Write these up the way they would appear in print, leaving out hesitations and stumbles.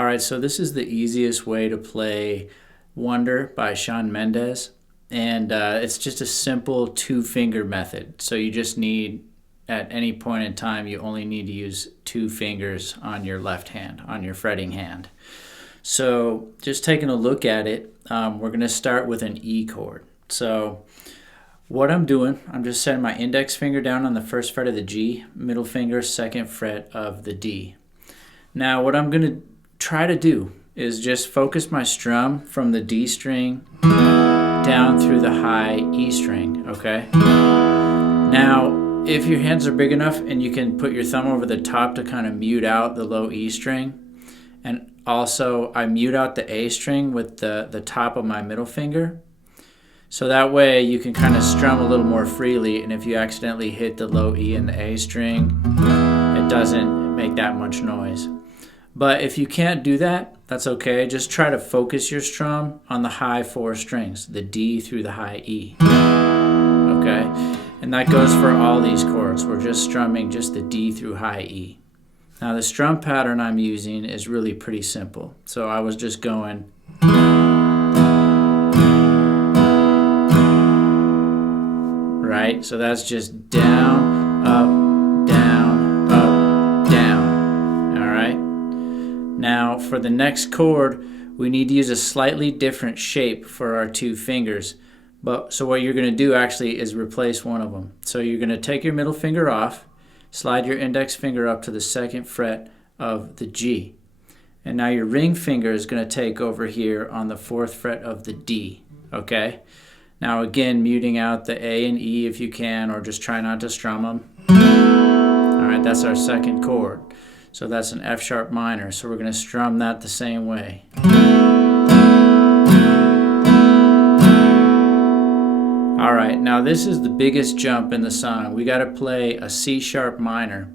All right, so this is the easiest way to play Wonder by Shawn Mendes, and it's just a simple two-finger method. So you just need, at any point in time, you only need to use two fingers on your left hand, on your fretting hand. So just taking a look at it, we're going to start with an E chord. So what I'm doing, I'm just setting my index finger down on the first fret of the G, middle finger, second fret of the D. Now what I'm going to try to do is just focus my strum from the D string down through the high E string, okay? Now, if your hands are big enough and you can put your thumb over the top to kind of mute out the low E string, and also I mute out the A string with the top of my middle finger, so that way you can kind of strum a little more freely, and if you accidentally hit the low E and the A string, it doesn't make that much noise. But if you can't do that, that's okay. Just try to focus your strum on the high four strings, the D through the high E. Okay? And that goes for all these chords. We're just strumming just the D through high E. Now the strum pattern I'm using is really pretty simple. So I was just going right? So that's just down, up, down, up, down. Now for the next chord, we need to use a slightly different shape for our two fingers. So what you're going to do actually is replace one of them. So you're going to take your middle finger off, slide your index finger up to the second fret of the G. And now your ring finger is going to take over here on the fourth fret of the D. Okay? Now again, muting out the A and E if you can, or just try not to strum them. Alright, that's our second chord. So that's an F sharp minor, so we're going to strum that the same way. Alright, now this is the biggest jump in the song. We got to play a C sharp minor.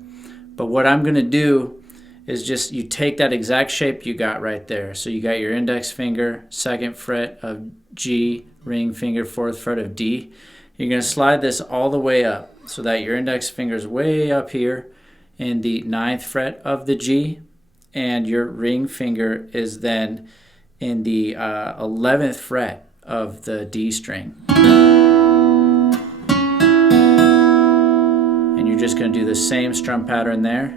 But what I'm going to do is just, you take that exact shape you got right there. So you got your index finger, second fret of G, ring finger, fourth fret of D. You're going to slide this all the way up so that your index finger is way up here in the 9th fret of the G, and your ring finger is then in the 11th fret of the D string. And you're just going to do the same strum pattern there.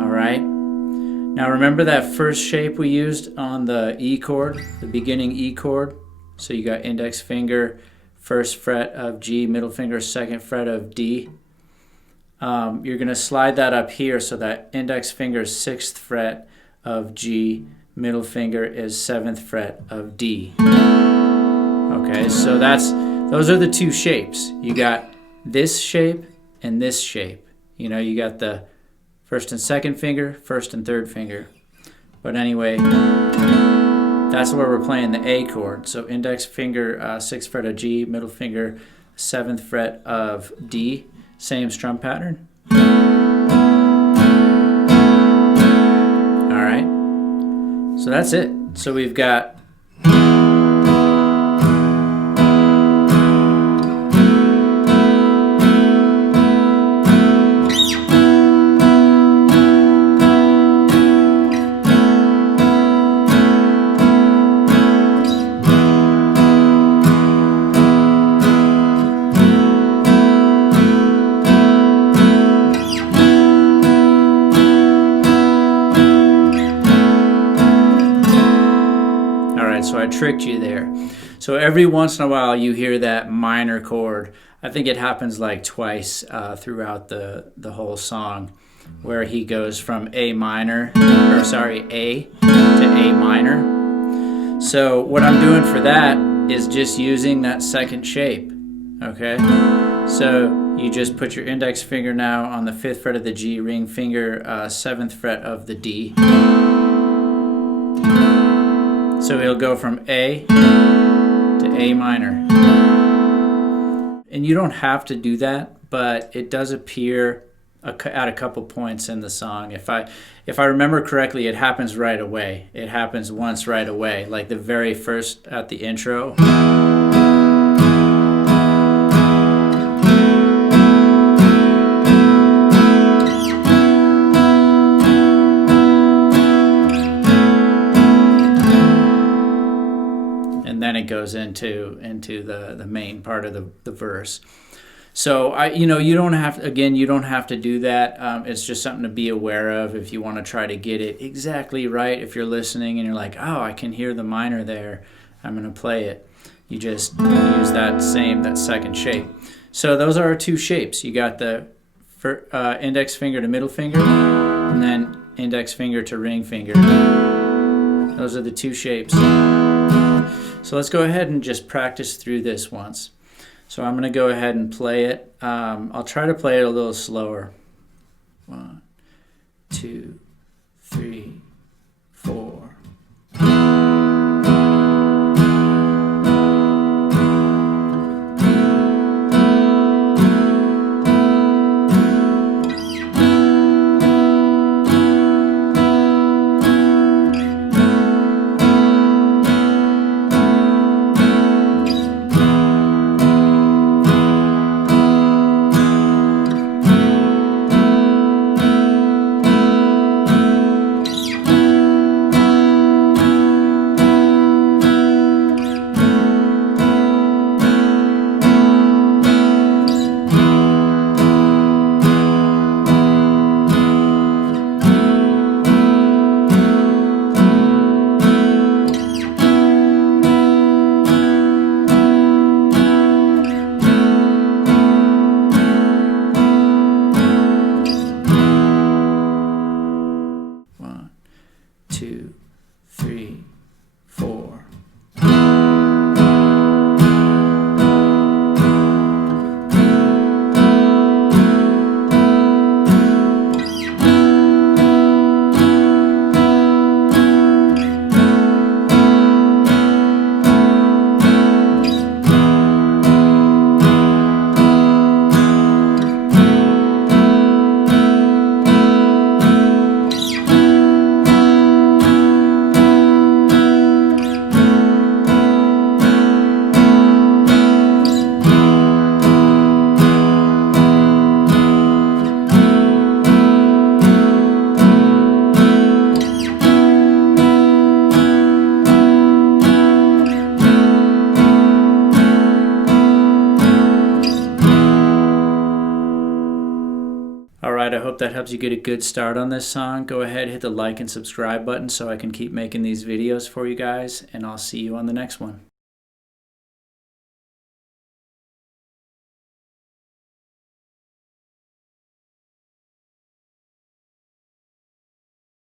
Alright. Now remember that first shape we used on the E chord, the beginning E chord? So you got index finger, first fret of G, middle finger, second fret of D. You're going to slide that up here so that index finger is 6th fret of G, middle finger is 7th fret of D. Okay, so those are the two shapes. You got this shape and this shape. You know, you got the first and second finger, first and third finger. But anyway, that's where we're playing the A chord. So index finger, 6th fret of G, middle finger, 7th fret of D. Same strum pattern. All right. So that's it. So we've got so I tricked you there. So every once in a while you hear that minor chord. I think it happens like twice throughout the whole song, where he goes from A minor, or sorry, A to A minor. So what I'm doing for that is just using that second shape, okay? So you just put your index finger now on the 5th fret of the G, ring finger, 7th fret of the D. So it'll go from A to A minor. And you don't have to do that, but it does appear at a couple points in the song. If I remember correctly, it happens right away. It happens once right away, like the very first at the intro. goes into the main part of the verse. So you don't have to do that. It's just something to be aware of if you want to try to get it exactly right. If you're listening and you're like, oh, I can hear the minor there, I'm going to play it. You just use that second shape. So those are our two shapes. You got the index finger to middle finger, and then index finger to ring finger. Those are the two shapes. So let's go ahead and just practice through this once. So I'm going to go ahead and play it. I'll try to play it a little slower. 1, 2, 3, 4. Alright, I hope that helps you get a good start on this song. Go ahead, hit the like and subscribe button so I can keep making these videos for you guys, and I'll see you on the next one.